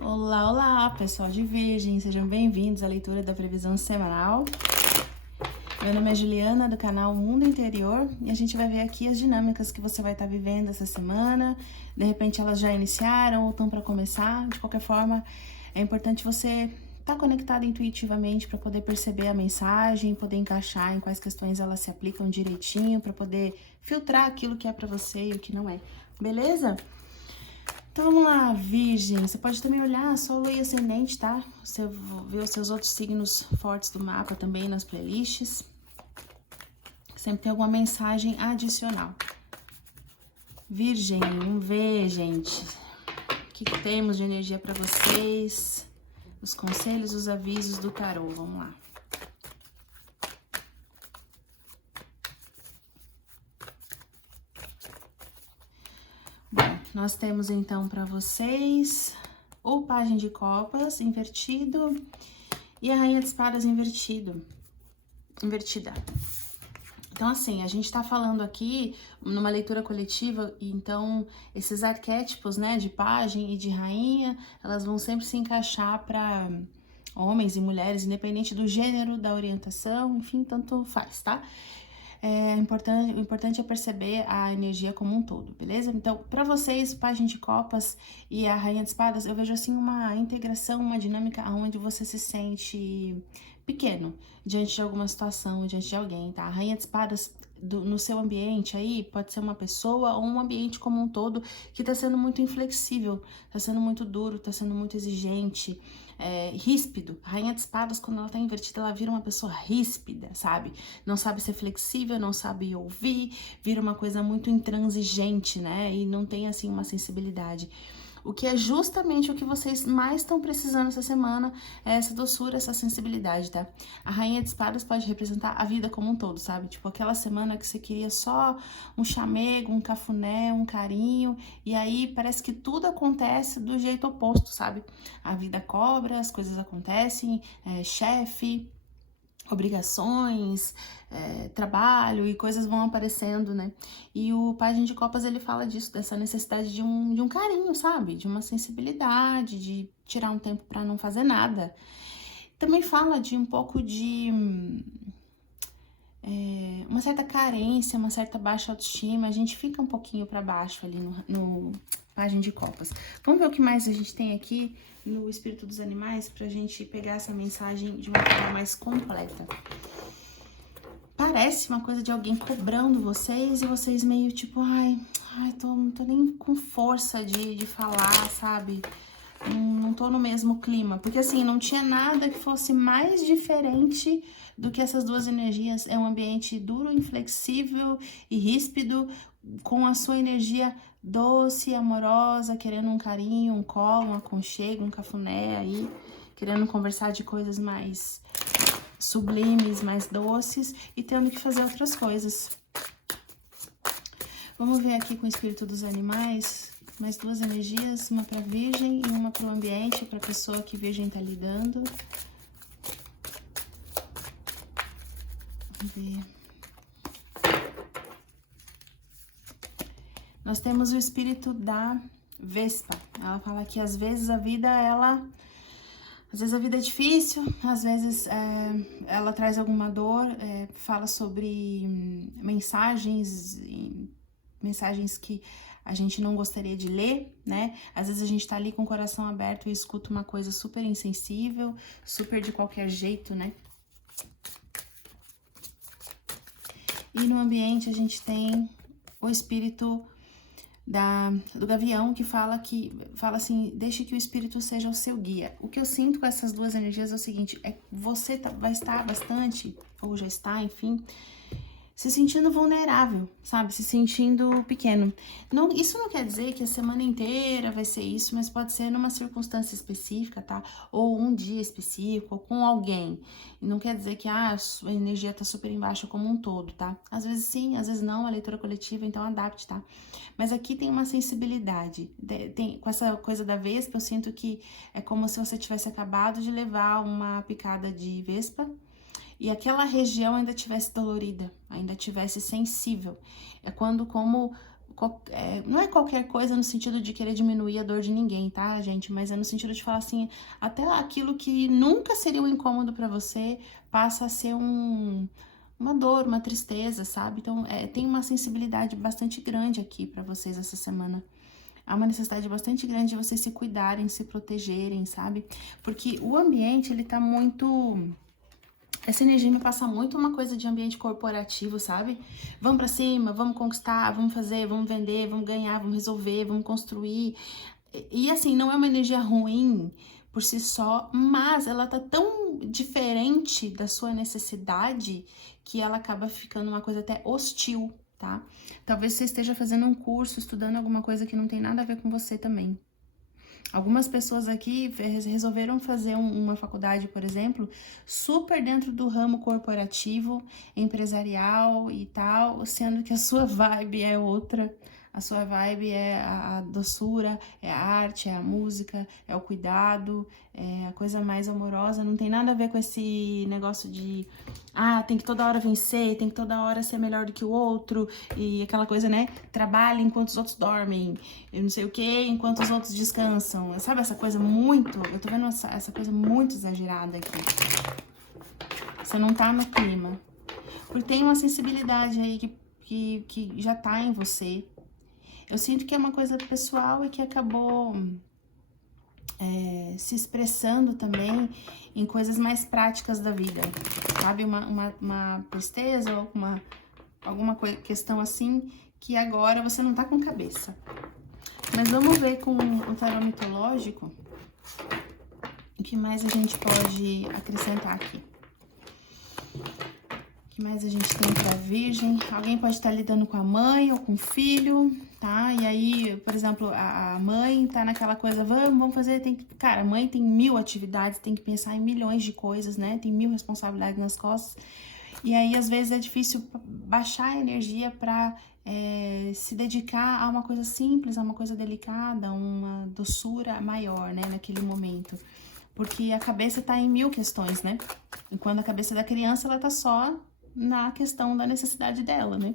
Olá, olá, pessoal de Virgem, sejam bem-vindos à leitura da previsão semanal. Meu nome é Juliana, do canal Mundo Interior, e a gente vai ver aqui as dinâmicas que você vai estar vivendo essa semana. De repente elas já iniciaram ou estão para começar. De qualquer forma, é importante você estar conectado intuitivamente para poder perceber a mensagem, poder encaixar em quais questões elas se aplicam direitinho, para poder filtrar aquilo que é para você e o que não é. Beleza? Então vamos lá, Virgem. Você pode também olhar só Lua e Ascendente, tá? Você vê os seus outros signos fortes do mapa também nas playlists. Sempre tem alguma mensagem adicional. Virgem, vamos ver, gente. O que temos de energia para vocês? Os conselhos, os avisos do tarô. Vamos lá. Bom, nós temos então para vocês o Pajem de Copas invertido e a Rainha de Espadas invertida. Então, assim, a gente tá falando aqui numa leitura coletiva, então esses arquétipos, né, de pajem e de rainha, elas vão sempre se encaixar para homens e mulheres, independente do gênero, da orientação, enfim, tanto faz, tá? O importante é perceber a energia como um todo, beleza? Então, para vocês, o Pajem de Copas e a Rainha de Espadas, eu vejo assim uma integração, uma dinâmica onde você se sente pequeno diante de alguma situação, diante de alguém, tá? A Rainha de Espadas no seu ambiente aí, pode ser uma pessoa ou um ambiente como um todo que tá sendo muito inflexível, tá sendo muito duro, tá sendo muito exigente, ríspido. A Rainha de Espadas, quando ela tá invertida, ela vira uma pessoa ríspida, sabe? Não sabe ser flexível, não sabe ouvir, vira uma coisa muito intransigente, né? E não tem, assim, uma sensibilidade. O que é justamente o que vocês mais estão precisando essa semana, é essa doçura, essa sensibilidade, tá? A Rainha de Espadas pode representar a vida como um todo, sabe? Tipo, aquela semana que você queria só um chamego, um cafuné, um carinho, e aí parece que tudo acontece do jeito oposto, sabe? A vida cobra, as coisas acontecem, chefe, obrigações, trabalho e coisas vão aparecendo, né? E o Pajem de Copas, ele fala disso, dessa necessidade de um carinho, sabe? De uma sensibilidade, de tirar um tempo para não fazer nada. Também fala de um pouco de uma certa carência, uma certa baixa autoestima. A gente fica um pouquinho para baixo ali no Pajem de Copas. Vamos ver o que mais a gente tem aqui no Espírito dos Animais pra gente pegar essa mensagem de uma forma mais completa. Parece uma coisa de alguém cobrando vocês e vocês meio tipo, ai, não tô nem com força de falar, sabe? Não tô no mesmo clima. Porque assim, não tinha nada que fosse mais diferente do que essas duas energias. É um ambiente duro, inflexível e ríspido, com a sua energia doce, amorosa, querendo um carinho, um colo, um aconchego, um cafuné aí, querendo conversar de coisas mais sublimes, mais doces e tendo que fazer outras coisas. Vamos ver aqui com o espírito dos animais, mais duas energias, uma para Virgem e uma para o ambiente, para a pessoa que Virgem tá lidando. Vamos ver. Nós temos o espírito da Vespa. Ela fala que às vezes a vida, às vezes a vida é difícil, às vezes ela traz alguma dor, fala sobre mensagens que a gente não gostaria de ler, né? Às vezes a gente tá ali com o coração aberto e escuta uma coisa super insensível, super de qualquer jeito, né? E no ambiente a gente tem o espírito do gavião que fala assim, deixe que o espírito seja o seu guia. O que eu sinto com essas duas energias é o seguinte, você vai estar bastante, ou já está, enfim, se sentindo vulnerável, sabe? Se sentindo pequeno. Isso não quer dizer que a semana inteira vai ser isso, mas pode ser numa circunstância específica, tá? Ou um dia específico, ou com alguém. E não quer dizer que a sua energia tá super embaixo como um todo, tá? Às vezes sim, às vezes não, a leitura coletiva, então adapte, tá? Mas aqui tem uma sensibilidade. Com essa coisa da vespa, eu sinto que é como se você tivesse acabado de levar uma picada de vespa, e aquela região ainda tivesse dolorida, ainda tivesse sensível. É como não é qualquer coisa no sentido de querer diminuir a dor de ninguém, tá, gente? Mas é no sentido de falar assim, até aquilo que nunca seria um incômodo pra você passa a ser uma dor, uma tristeza, sabe? Então, tem uma sensibilidade bastante grande aqui pra vocês essa semana. Há uma necessidade bastante grande de vocês se cuidarem, se protegerem, sabe? Porque o ambiente, ele tá muito... Essa energia me passa muito uma coisa de ambiente corporativo, sabe? Vamos pra cima, vamos conquistar, vamos fazer, vamos vender, vamos ganhar, vamos resolver, vamos construir. E assim, não é uma energia ruim por si só, mas ela tá tão diferente da sua necessidade que ela acaba ficando uma coisa até hostil, tá? Talvez você esteja fazendo um curso, estudando alguma coisa que não tem nada a ver com você também. Algumas pessoas aqui resolveram fazer uma faculdade, por exemplo, super dentro do ramo corporativo, empresarial e tal, sendo que a sua vibe é outra. A sua vibe é a doçura, é a arte, é a música, é o cuidado, é a coisa mais amorosa. Não tem nada a ver com esse negócio de tem que toda hora vencer, tem que toda hora ser melhor do que o outro, e aquela coisa, né? Trabalha enquanto os outros dormem, eu não sei o que, enquanto os outros descansam. Sabe essa coisa muito... Eu tô vendo essa coisa muito exagerada aqui. Você não tá no clima. Porque tem uma sensibilidade aí que já tá em você. Eu sinto que é uma coisa pessoal e que acabou se expressando também em coisas mais práticas da vida, sabe? Uma tristeza ou alguma questão assim que agora você não tá com cabeça. Mas vamos ver com o tarô mitológico o que mais a gente pode acrescentar aqui. O que mais a gente tem pra Virgem? Alguém pode estar lidando com a mãe ou com o filho, tá? E aí, por exemplo, a mãe tá naquela coisa, vamos fazer, cara, a mãe tem 1000 atividades, tem que pensar em milhões de coisas, né? Tem 1000 responsabilidades nas costas. E aí, às vezes, é difícil baixar a energia pra se dedicar a uma coisa simples, a uma coisa delicada, uma doçura maior, né? Naquele momento. Porque a cabeça tá em 1000 questões, né? Enquanto a cabeça da criança, ela tá só na questão da necessidade dela, né?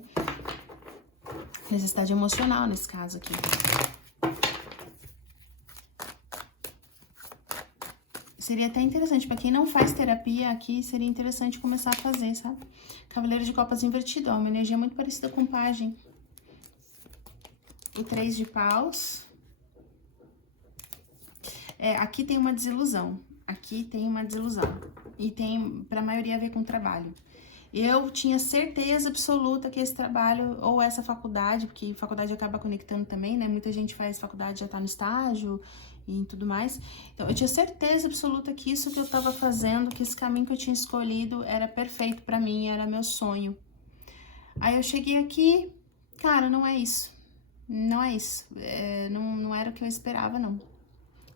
Necessidade emocional, nesse caso aqui. Seria até interessante, pra quem não faz terapia aqui, seria interessante começar a fazer, sabe? Cavaleiro de Copas invertido, ó, uma energia muito parecida com Pajem. O 3 de Paus. Aqui tem uma desilusão. Aqui tem uma desilusão. E tem, pra maioria, a ver com trabalho. Eu tinha certeza absoluta que esse trabalho, ou essa faculdade, porque faculdade acaba conectando também, né? Muita gente faz faculdade, já tá no estágio e tudo mais. Então, eu tinha certeza absoluta que isso que eu tava fazendo, que esse caminho que eu tinha escolhido era perfeito pra mim, era meu sonho. Aí eu cheguei aqui, cara, não é isso. Não é isso. Não era o que eu esperava, não.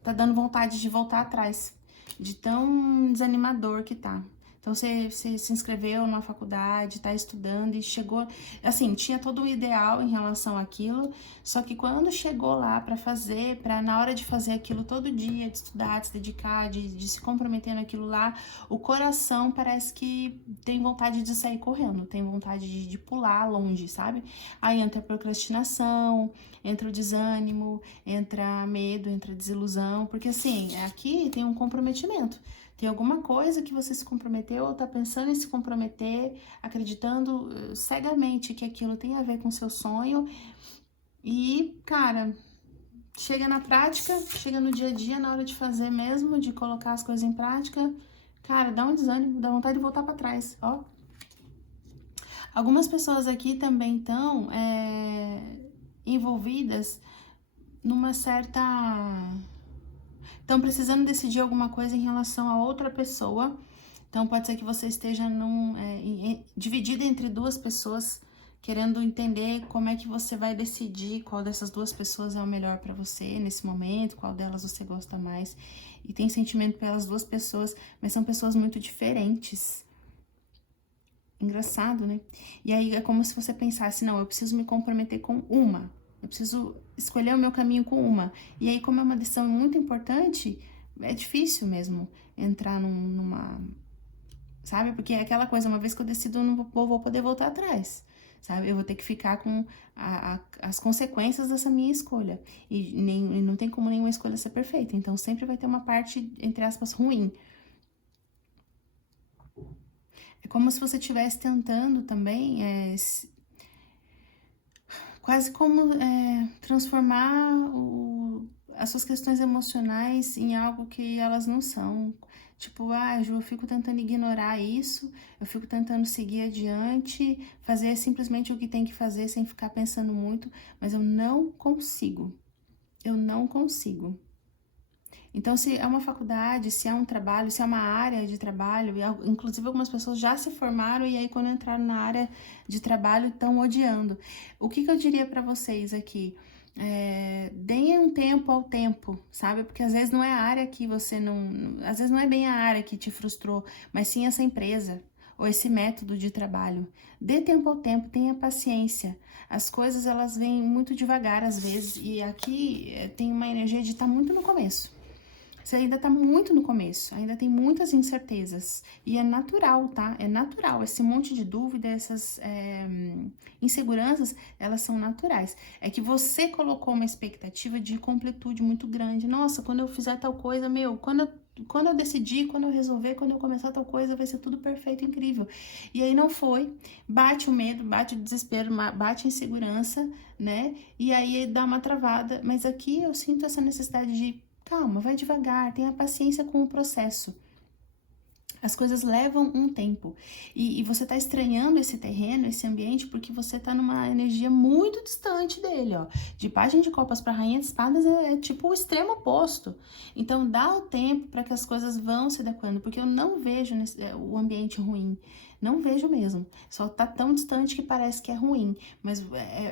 Tá dando vontade de voltar atrás, de tão desanimador que tá. Então, você se inscreveu numa faculdade, tá estudando e chegou... Assim, tinha todo um ideal em relação àquilo, só que quando chegou lá pra fazer, na hora de fazer aquilo todo dia, de estudar, de se dedicar, de se comprometer naquilo lá, o coração parece que tem vontade de sair correndo, tem vontade de pular longe, sabe? Aí entra a procrastinação, entra o desânimo, entra medo, entra desilusão, porque assim, aqui tem um comprometimento. Tem alguma coisa que você se comprometeu ou tá pensando em se comprometer, acreditando cegamente que aquilo tem a ver com o seu sonho. E, cara, chega na prática, chega no dia a dia, na hora de fazer mesmo, de colocar as coisas em prática, cara, dá um desânimo, dá vontade de voltar pra trás, ó. Algumas pessoas aqui também estão envolvidas numa certa... Estão precisando decidir alguma coisa em relação a outra pessoa. Então, pode ser que você esteja dividido entre duas pessoas, querendo entender como é que você vai decidir qual dessas duas pessoas é o melhor pra você nesse momento, qual delas você gosta mais. E tem sentimento pelas duas pessoas, mas são pessoas muito diferentes. Engraçado, né? E aí, é como se você pensasse, não, eu preciso me comprometer com uma. Eu preciso escolher o meu caminho com uma. E aí, como é uma decisão muito importante, é difícil mesmo entrar numa... Sabe? Porque é aquela coisa, uma vez que eu decido, eu não vou poder voltar atrás. sabe? Eu vou ter que ficar com as consequências dessa minha escolha. E não tem como nenhuma escolha ser perfeita. Então, sempre vai ter uma parte, entre aspas, ruim. É como se você estivesse tentando também, quase como transformar as suas questões emocionais em algo que elas não são. Tipo, Ju, eu fico tentando ignorar isso, eu fico tentando seguir adiante, fazer simplesmente o que tem que fazer sem ficar pensando muito, mas eu não consigo. Eu não consigo. Então, se é uma faculdade, se é um trabalho, se é uma área de trabalho, inclusive algumas pessoas já se formaram e aí quando entraram na área de trabalho estão odiando. O que eu diria para vocês aqui? Deem um tempo ao tempo, sabe? Porque às vezes não é a área que você não... Às vezes não é bem a área que te frustrou, mas sim essa empresa ou esse método de trabalho. Dê tempo ao tempo, tenha paciência. As coisas, elas vêm muito devagar às vezes e aqui tem uma energia de estar muito no começo. Você ainda tá muito no começo, ainda tem muitas incertezas. E é natural, tá? É natural. Esse monte de dúvida, essas inseguranças, elas são naturais. É que você colocou uma expectativa de completude muito grande. Nossa, quando eu fizer tal coisa, quando eu decidir, quando eu resolver, quando eu começar tal coisa, vai ser tudo perfeito, incrível. E aí não foi. Bate o medo, bate o desespero, bate a insegurança, né? E aí dá uma travada. Mas aqui eu sinto essa necessidade de calma, vai devagar, tenha paciência com o processo. As coisas levam um tempo. E você tá estranhando esse terreno, esse ambiente, porque você tá numa energia muito distante dele, ó. De Pajem de Copas para Rainha de Espadas é tipo o extremo oposto. Então, dá o tempo para que as coisas vão se adequando, porque eu não vejo o ambiente ruim. Não vejo mesmo. Só tá tão distante que parece que é ruim. Mas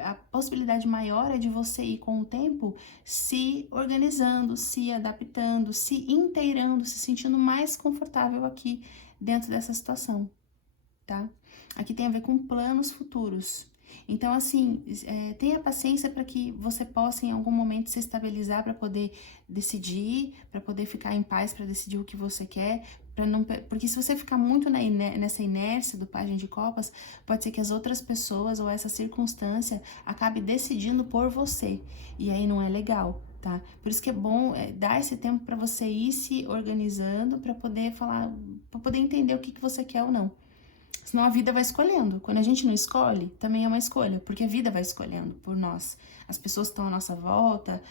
a possibilidade maior é de você ir com o tempo se organizando, se adaptando, se inteirando, se sentindo mais confortável aqui dentro dessa situação, tá? Aqui tem a ver com planos futuros. Então, assim, tenha paciência para que você possa em algum momento se estabilizar para poder decidir, para poder ficar em paz, para decidir o que você quer, porque se você ficar muito nessa inércia do Pajem de Copas, pode ser que as outras pessoas ou essa circunstância acabe decidindo por você, e aí não é legal, tá? Por isso que é bom dar esse tempo para você ir se organizando, para poder falar, para poder entender o que você quer ou não. Senão a vida vai escolhendo. Quando a gente não escolhe, também é uma escolha, porque a vida vai escolhendo por nós. As pessoas que estão à nossa volta,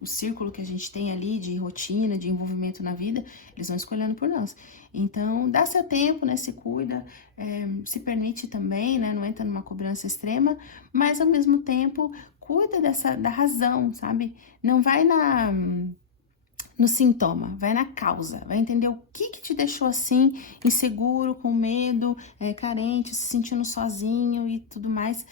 o círculo que a gente tem ali de rotina, de envolvimento na vida, eles vão escolhendo por nós. Então, dá seu tempo, né? Se cuida, se permite também, né? Não entra numa cobrança extrema, mas ao mesmo tempo, cuida da razão, sabe? Não vai no sintoma, vai na causa, vai entender o que te deixou assim, inseguro, com medo, carente, se sentindo sozinho e tudo mais,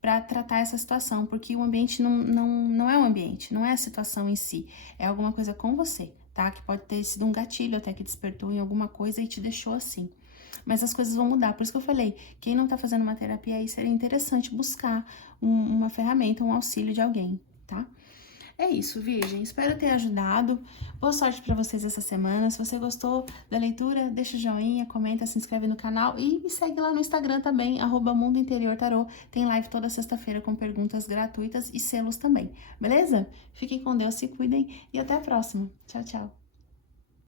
para tratar essa situação, porque o ambiente não é o ambiente, não é a situação em si, é alguma coisa com você, tá? Que pode ter sido um gatilho até que despertou em alguma coisa e te deixou assim. Mas as coisas vão mudar, por isso que eu falei, quem não tá fazendo uma terapia aí, seria interessante buscar uma ferramenta, um auxílio de alguém, tá? É isso, Virgem. Espero ter ajudado. Boa sorte para vocês essa semana. Se você gostou da leitura, deixa o joinha, comenta, se inscreve no canal e me segue lá no Instagram também, @mundointeriortarô. Tem live toda sexta-feira com perguntas gratuitas e selos também, beleza? Fiquem com Deus, se cuidem e até a próxima. Tchau, tchau.